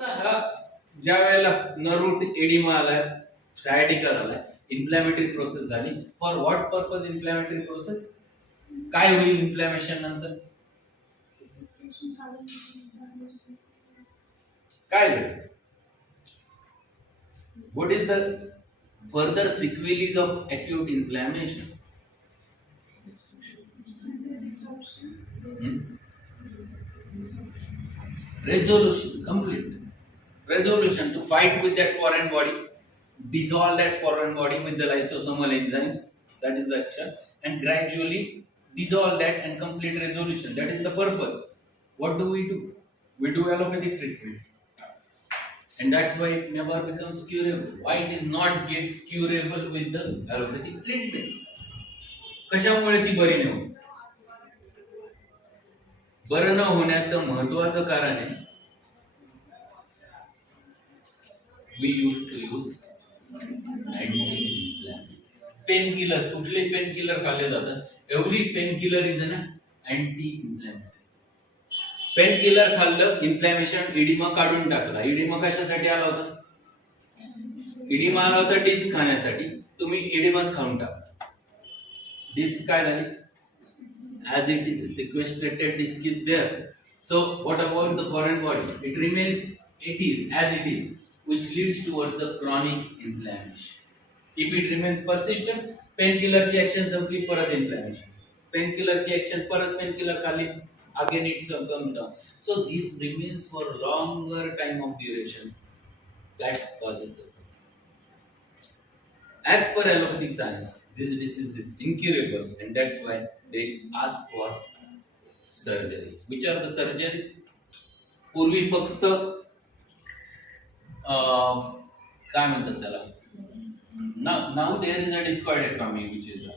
हा ज्या वेळेला नरूट एडिमा आलाय, सायटिका झालाय, इन्फ्लॅमेटरी प्रोसेस झाली. For what purpose inflammatory process? काय होईल इन्फ्लॅमेशन नंतर? काय होईल? What is the further sequelae of acute inflammation? Resolution, complete resolution to fight with that foreign body, dissolve that foreign body with the lysosomal enzymes, that is the action, and gradually dissolve that and complete resolution. That is the purpose. What do? We do allopathic treatment. And that's why it never becomes curable. Why it is not get curable with the allopathic treatment? कशामुळे ती बरी नाही होत? बरं न होण्याचं महत्वाचं कारण आहे, we used to use anti-inflammatory painkillers. कुठले पेन किलर खाल्ले जातात? Every painkiller is an anti-inflammatory. Painkiller खाल्लं, इन्फ्लॅमेशन, इडिमा काढून टाकला. इडिमा कशासाठी आला होता? इडिमा आला होता डिस्क खाण्यासाठी. तुम्ही इडिमाच खाऊन टाकला. डिस्क काय झाली? As it is sequestrated disk is there. So what about the foreign body? It remains it is as it is, which leads towards the chronic inflammation. If it remains persistent, painkiller ची action संपली, परत inflammation. Painkiller ची action, परत painkiller खाली, again it comes down. So this remains for longer time of duration. That causes it. As per allopathic science, this disease is incurable, and that's why they ask for surgery. Which are the surgeries? पूर्वी फक्त काय म्हणतात त्याला? Now there is a discoidectomy which is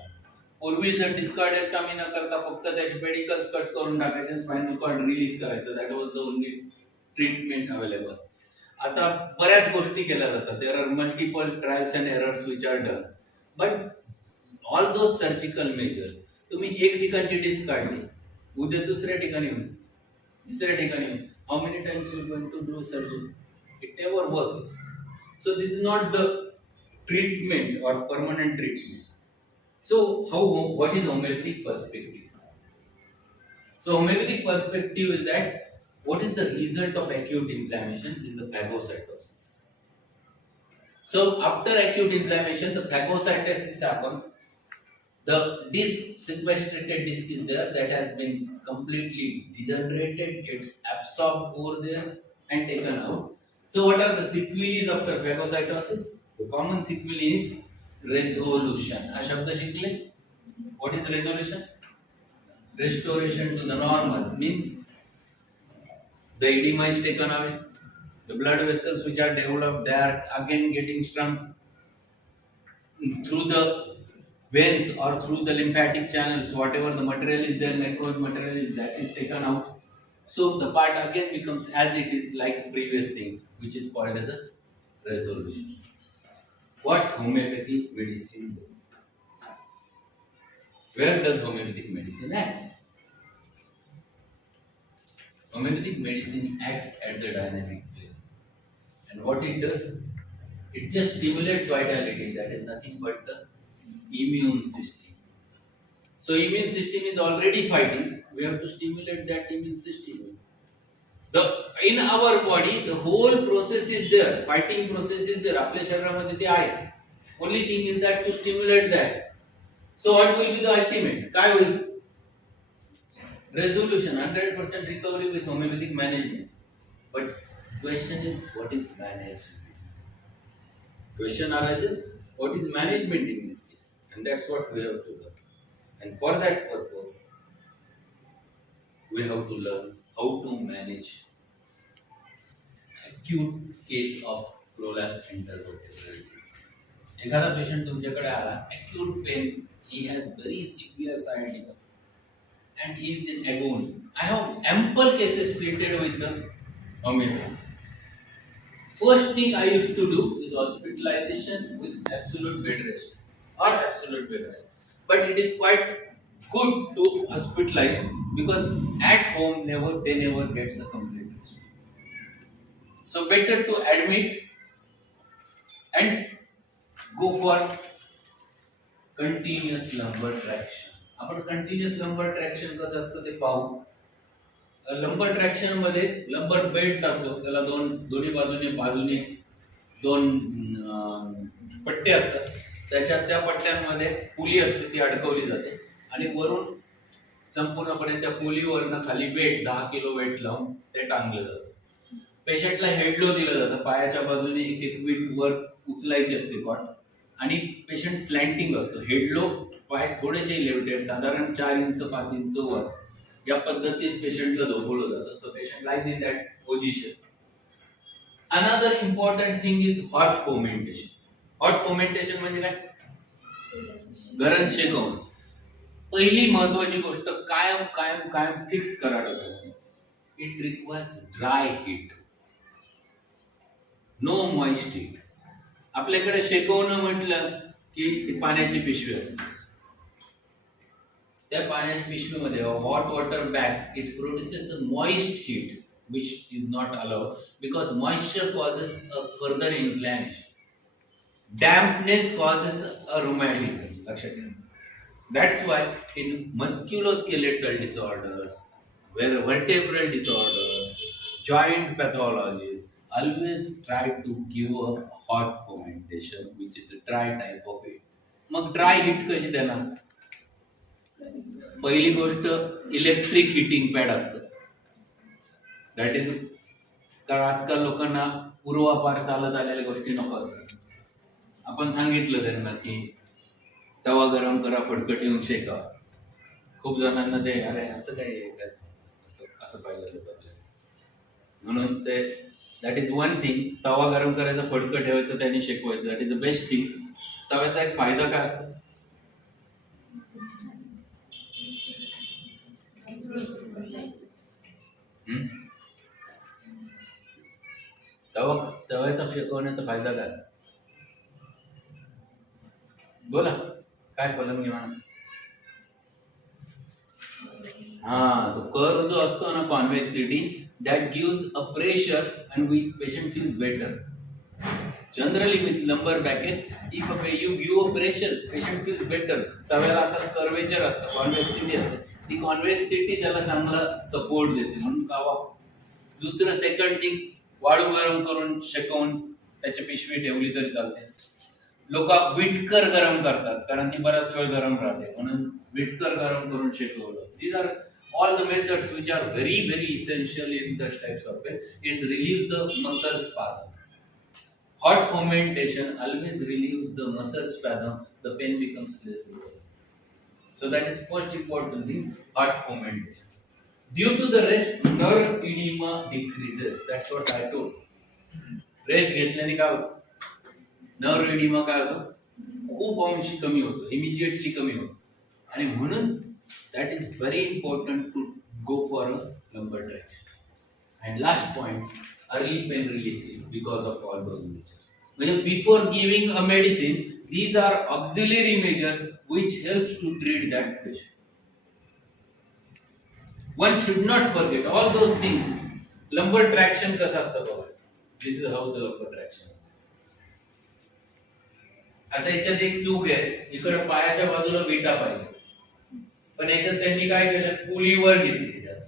पूर्वी जर डिस्कॉर्डेक्टॉमी न करता फक्त त्याचे पेडिकल्स कट करून टाकायचे, स्पायनल कॉर्ड रिलीज करायचं. That was the only treatment available. आता बऱ्याच गोष्टी केल्या जातात. There are multiple trials and errors which are done, but all those surgical measures, तुम्ही एक ठिकाणची डिस्क काढली, उद्या दुसऱ्या ठिकाणी होईल, तिसऱ्या ठिकाणी होईल. How many times you going to do surgery? It never works. So this is not the treatment or permanent treatment. So what is homeopathic perspective? So homeopathic perspective is that what is the result of acute inflammation is the phagocytosis. So after acute inflammation, the phagocytosis happens. The sequestrated disk is there that has been completely degenerated, gets absorbed over there and taken out. So what are the sequelae after phagocytosis? The common sequelae is resolution. हा शब्द शिकले? What is resolution? Restoration to the normal means the edema is taken away, the blood vessels which are developed, they are again getting shrunk through the veins or through the lymphatic channels. Whatever the material is there, necrosed material is, that is taken out. So the part again becomes as it is, like the previous thing, which is called as a resolution. What homeopathic medicine do? Where does homeopathic medicine act? Homeopathic medicine acts at the dynamic plane. And what it does? It just stimulates vitality. That is nothing but the immune system. So immune system is already fighting. We have to stimulate that immune system. In our body, the whole process is there. Fighting process is there. आपल्या शरीरामध्ये ते आहे. Only thing is that to stimulate that. So what will be the ultimate? काय होईल? Resolution, 100% recovery with homeopathic management. But question is, what is management? Question arises, what is management in this case? And that's what we have to learn. And for that purpose, we have to learn how to manage acute case of prolapse intervertebralitis. एखादा patient तुमच्याकडे आला, acute pain, he has very severe sciatica and he is in agony. I have ample cases treated with the homeopathy. First thing I used to do is hospitalization with absolute bed rest or absolute bed rest. But it is quite good to hospitalize because at home they never gets the complete rest. So better to admit and go for continuous lumbar traction. आपण continuous लंबर traction कसं असतं ते पाहू. लंबर traction मध्ये लंबर belt असतो, त्याला दोन्ही बाजूने दोन पट्टे असतात. त्या पट्ट्यांमध्ये पुली असते, ती अडकवली जाते आणि वरून संपूर्णपणे त्या पुलीवरनं खाली वेट 10 किलो वेट लावून ते टांगलं जातं. पेशंटला हेडलो दिलं जातं, पायाच्या बाजूने एक वीट वर उचलायची असते कॉट आणि पेशंट स्लँटिंग असतो. हेडलो पाय थोडेसे इलेव्हेटेड, साधारण 4 इंच 5 इंच वर, या पद्धतीत पेशंटला झोपवलं जातं. So patient lies in that position. Another important thing is hot fomentation. Hot fomentation म्हणजे काय? गरम शेकवणं. पहिली महत्वाची गोष्ट कायम फिक्स करा डोक्यात. It requires dry heat, no moist heat. आपल्याकडे शेकवणं म्हटलं की ती पाण्याची पिशवी असते. त्या पाण्याच्या पिशवीमध्ये hot water bag it produces a moist heat which is not allowed because moisture causes a further inflammation. Dampness causes a rheumatism. That's why in musculoskeletal disorders, vertebral disorders, joint pathologies, always try to give a hot fomentation, which is a dry type of heat. मग dry heat कशी देणार? पहिली गोष्ट electric heating pad असतं. That is, कारण आजकाल लोकांना पूर्वापार चालत आलेल्या गोष्टी नको असतात. आपण सांगितलं त्यांना की तवा गरम करा, फडकं ठेवून शेका. खूप जणांना ते अरे असं काय असं पाहिलं जातं. म्हणून ते दॅट इज वन थिंग. तवा गरम करायचं, फडकं ठेवायचं, त्याने शेकवायचं, that is the best thing. तव्याचा एक फायदा काय असतो? तव्याचा शेकवण्याचा फायदा काय असतो? बोला, काय पलंगी म्हणा. तो कर्व जो असतो ना, convexity, that gives a pressure and we patient feels better. Generally with lumbar back if you give a pressure patient feels better. तव्याला असा कर्वेचर असतं, कॉन्व्हेक्सिटी असते. ती कॉन्व्हेक्सिटी त्याला चांगला सपोर्ट देते, म्हणून कावा. दुसरं सेकंड थिंग, वाळू गरम करून शेकवून त्याची पिशवी ठेवली तरी चालते. लोक विटकर गरम करतात कारण ती बराच वेळ गरम राहते, म्हणून विटकर गरम करून शेकवलं. These are all the methods which are very essential in such types of pain. It relieves the muscle spasm. Hot fomentation always relieves the muscle spasm. The pain becomes less severe. So that is most important thing, hot fomentation. Due to the rest, nerve edema decreases. That's what I told. Rest घेतल्याने काय होतं? Nerve oedema काय होतं? खूप अंशी कमी होतं, immediately कमी होतं. आणि म्हणून that is very important to go for a lumbar traction. And last point, early pain relief is because of all those measures. Before giving a medicine, these are auxiliary measures which helps to treat that patient. One should not forget all those things. Lumbar traction कसं असतं बघा. This is how the lumbar traction is. आता याच्यात एक चूक आहे, इकडे पायाच्या बाजूला विटा पाहिजे, पण याच्यात त्यांनी काय केलं, पुली वर घेतली जास्त.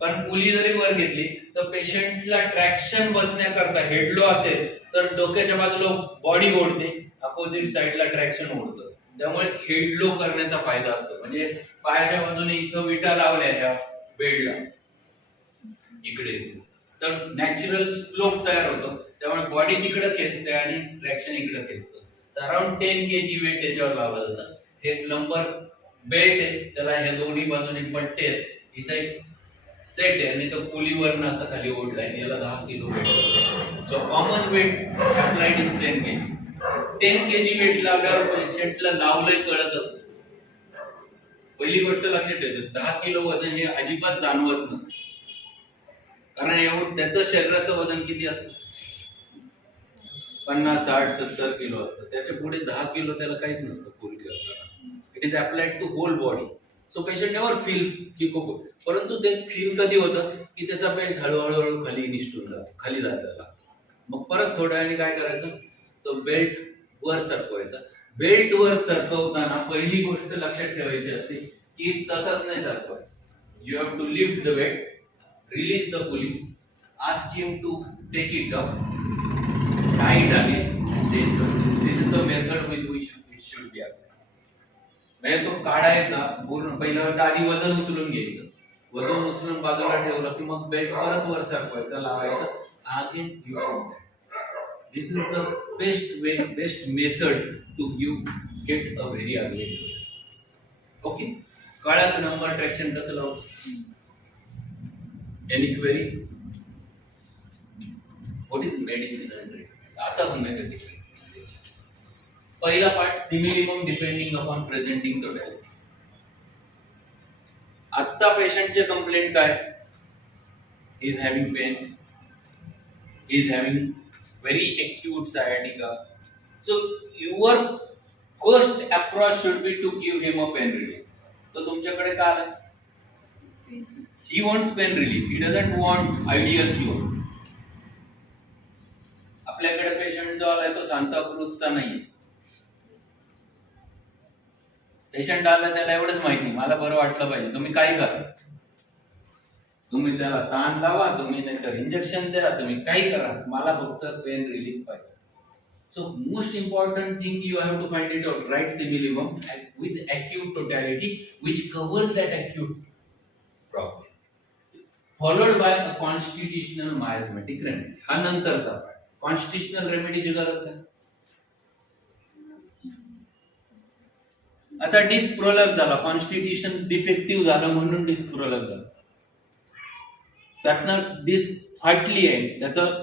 पण पुली जरी वर घेतली तर पेशंटला ट्रॅक्शन बसण्याकरता हेडलो असेल तर डोक्याच्या बाजूला बॉडी ओढते, अपोजिट साइडला ट्रॅक्शन ओढतं. त्यामुळे हेडलो करण्याचा फायदा असतो. म्हणजे पायाच्या बाजूने इथं विटा लावल्या ह्या बेडला इकडे, तर नॅचरल स्लोप तयार होतो. त्यामुळे बॉडी तिकडे खेचते आणि ट्रॅक्शन इकडे खेचतं. अराउंड 10 kg वेट त्याच्यावर लावलं जातं. हे लंबर बेल्ट आहे, त्याला ह्या दोन्ही बाजूने पट्टे आहेत, इथे एक सेट आहे आणि तो पुलीवरनं असं खाली ओढलाय. याला 10 kilo weight. So common weight applied is 10 kg. 10 kg weight लावल्यावर पेशंटला लावलंय कळत असतं. पहिली गोष्ट लक्षात ठेवायचं, 10 किलो वजन हे अजिबात जाणवत नसतं, कारण एवढं त्याचं शरीराचं वजन किती असतं? 50, 60, 70 किलो असतं. त्याच्या पुढे 10 किलो त्याला काहीच नसतं. फुल करताना it is applied to whole body. So patient never feels की खूप, परंतु ते फील कधी होतं की त्याचा बेल्ट हळूहळू खाली निष्ठून जातो, खाली जायला लागतो. मग परत थोड्या वेळाने काय करायचं, तो बेल्ट वर सरकवायचा. बेल्ट वर सरकवताना पहिली गोष्ट लक्षात ठेवायची असते की तसंच नाही सरकवायचं. You have to lift the weight, release the pulley, ask him to take it up, tight again and then this is the method with which it should be applied. म्हणजे तो काढायचा पूर्ण पहिल्यांदा आधी वजन उचलून घ्यायचं, वजन उचलून बाजूला ठेवलं की मग बेल्ट परत वर सरकवायचा, लावायचा, again you do that. This is the best way, best method to get a very ugly. Okay, कळालं नंबर ट्रॅक्शन कसं लावतो? Any query? What is medicinal treatment? आता होमिओपॅथिक. पहिला part similimum depending upon presenting totality. आता पेशंटचे complaint काय? He is having pain, he is having very acute sciatica. So your first approach should be to give him a pain relief. तो तुमच्याकडे का आला? He wants pain relief. He doesn't want ideal cure. आपल्याकडे patient जो आलाय तो सांताक्रूजचा नाही. Patient आला त्याला एवढंच माहिती, मला बरं वाटलं पाहिजे. तुम्ही काय करा, तुम्ही त्याला ताण लावा, तुम्ही नाहीतर इंजेक्शन द्या, तुम्ही काही करा, मला फक्त पेन रिलीफ पाहिजे. So most important thing you have to find it out, right similimum with acute totality which covers that acute problem, followed by a constitutional miasmatic remedy. हा नंतरचा पार्ट. कॉन्स्टिट्युशनल रेमेडीची गरज काय? आता डिस्क प्रोलॅप्स झाला, constitution defective झालं म्हणून disk prolapse झालं. त्यातनं डिस्क फाटली आहे, त्याचं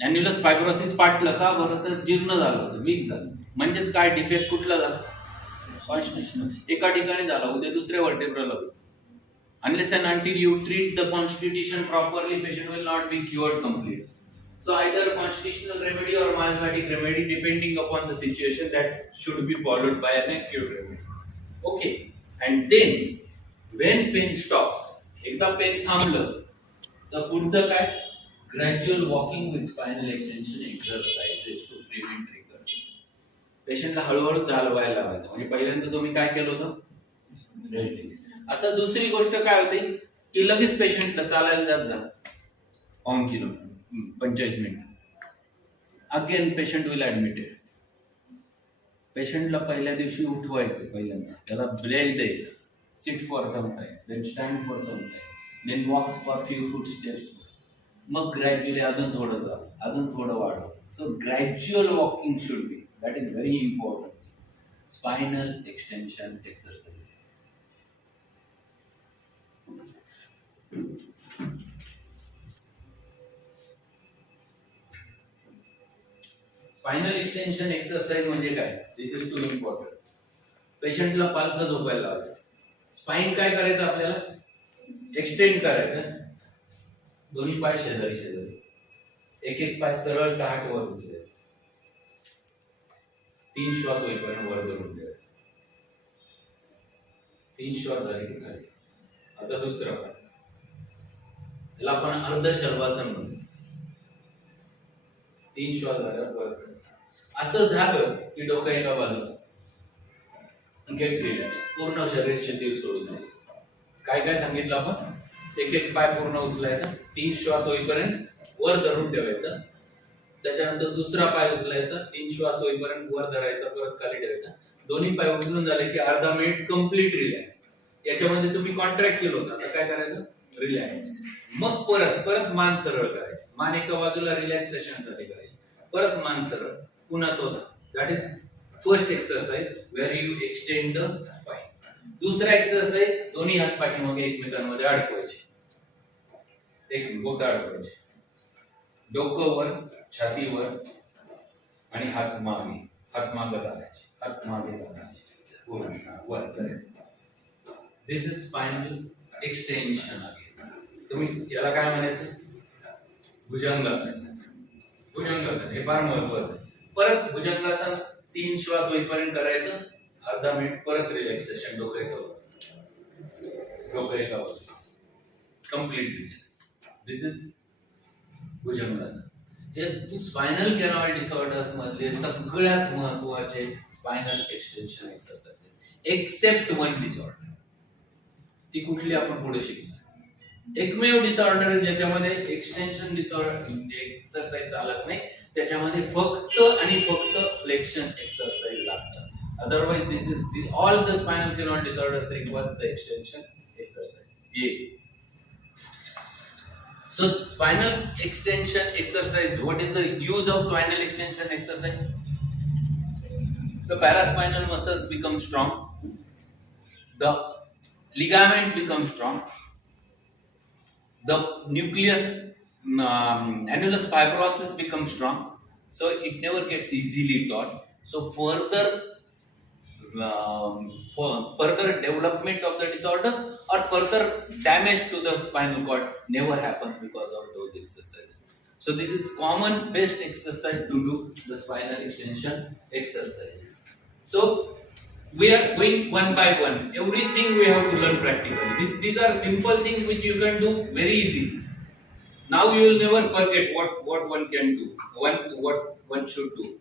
ॲन्युलस फायब्रोसिस फाटलं का? बरं, तर जीर्ण झालं होतं, वीक झालं. म्हणजेच काय डिफेक्ट कुठला झाला? कॉन्स्टिट्युशनल. एका ठिकाणी झाला, उद्या दुसऱ्या वर्टेब्रल होईल. Unless and until you treat the constitution properly, patient will not be cured completely. So either constitutional remedy or miasmatic remedy, depending upon the situation, that should be followed by an acute remedy. Okay, and then when pain stops, एकदा pain थांबलं तर पुढचं काय? Gradual walking with spinal extension exercises to prevent recurrence. पेशंटला हळूहळू चालवायला लावायचं. म्हणजे पहिल्यांदा तुम्ही काय केलं होतं? आता दुसरी गोष्ट काय होती की लगेच पेशंटला चालायला जात जा 5 kilometre 45 minute. Again patient will admitted. पेशंटला पहिल्या दिवशी उठवायचं, पहिल्यांदा त्याला ब्रेल द्यायचं, sit for some time, then stand for some time, then walks for few foot steps. मग ग्रॅज्युअली अजून थोडं जा, अजून थोडं वाढव. So gradual walking should be, that is very important. Spinal extension exercise. Spinal extension exercise म्हणजे काय? This is too important. पेशंटला पालथं झोपायला लावायचं. स्पाइन काय करायचं? आपल्याला एक्सटेंड करायचं. दोन्ही पाय शेजारी शेजारी, एक एक पाय सरळ ताठ वर उचलायचे. 3 श्वास होईपर्यंत वर धरून ठेवायचे. 3 श्वास झाले की खाली. आता दुसरा पाय, त्याला आपण अर्ध शर्वासन म्हणतो. 3 श्वास झाल्यावर वर. असं झालं की डोकं एका बाजूला, गेट रिलॅक्स, पूर्ण शरीर शिथिल सोडून द्यायचं. काय काय सांगितलं आपण? एक एक पाय पूर्ण उचलायचा, 3 श्वास होईपर्यंत वर धरून ठेवायचा. त्याच्यानंतर दुसरा पाय उचलायचा, 3 श्वास होईपर्यंत वर धरायचा, परत खाली ठेवायचा. दोन्ही पाय उचलून झाले की अर्धा मिनिट कम्प्लीट रिलॅक्स. याच्यामध्ये तुम्ही कॉन्ट्रॅक्ट केलं होतं, आता काय करायचं? रिलॅक्स. मग परत परत मान सरळ करायची. मान एका बाजूला रिलॅक्सेशन साठी करायची, परत मान सरळ, पुन्हा तोच. That is first exercise where you extend the spine. दुसरा एक्सरसाइज, दोन्ही हात पाठीमागे एकमेकांमध्ये अडकवायचे, एक बोट अडकवायचे, डोकं वर, छाती वर आणि हात मागे, हात मागे टाकायचे, हात मागे टाकायचे, पूर्ण वर करायचे. दिस इज स्पाइनल एक्सटेन्शन. तुम्ही याला काय म्हणायचं? भुजंगासन. भुजंगासन हे फार महत्वाचं. परत भुजंगासन 3 श्वास होईपर्यंत करायचं, अर्धा मिनिट परत रिलॅक्सेशन, डोकं एका बाजूला, डोकं एका बाजूला, कम्प्लीट रिलॅक्स. दिस इज भुजंगासन. हे स्पायनल कॅनॉल डिसऑर्डर्स मधले सगळ्यात महत्वाचे spinal extension exercise, except one disorder. ती कुठली आपण पुढे शिकणार. एकमेव डिसऑर्डर ज्याच्यामध्ये एक्सटेन्शन डिसऑर्डर एक्सरसाइज चालत नाही, त्याच्यामध्ये फक्त आणि फक्त फ्लेक्शन एक्सरसाइज लागतात. Otherwise this is all the spinal canal disorders requires the extension exercise. ये so spinal extension exercise, what is the use of spinal extension exercise? The paraspinal muscles become strong, the ligaments become strong, the nucleus annulus fibrosus becomes strong, so it never gets easily torn. So further development of the disorder or further damage to the spinal cord never happens because of those exercises. So this is common best exercise to do the spinal extension exercises. So we are going one by one. Everything we have to learn practically. These are simple things which you can do very easy. Now you will never forget what one can do, what one should do.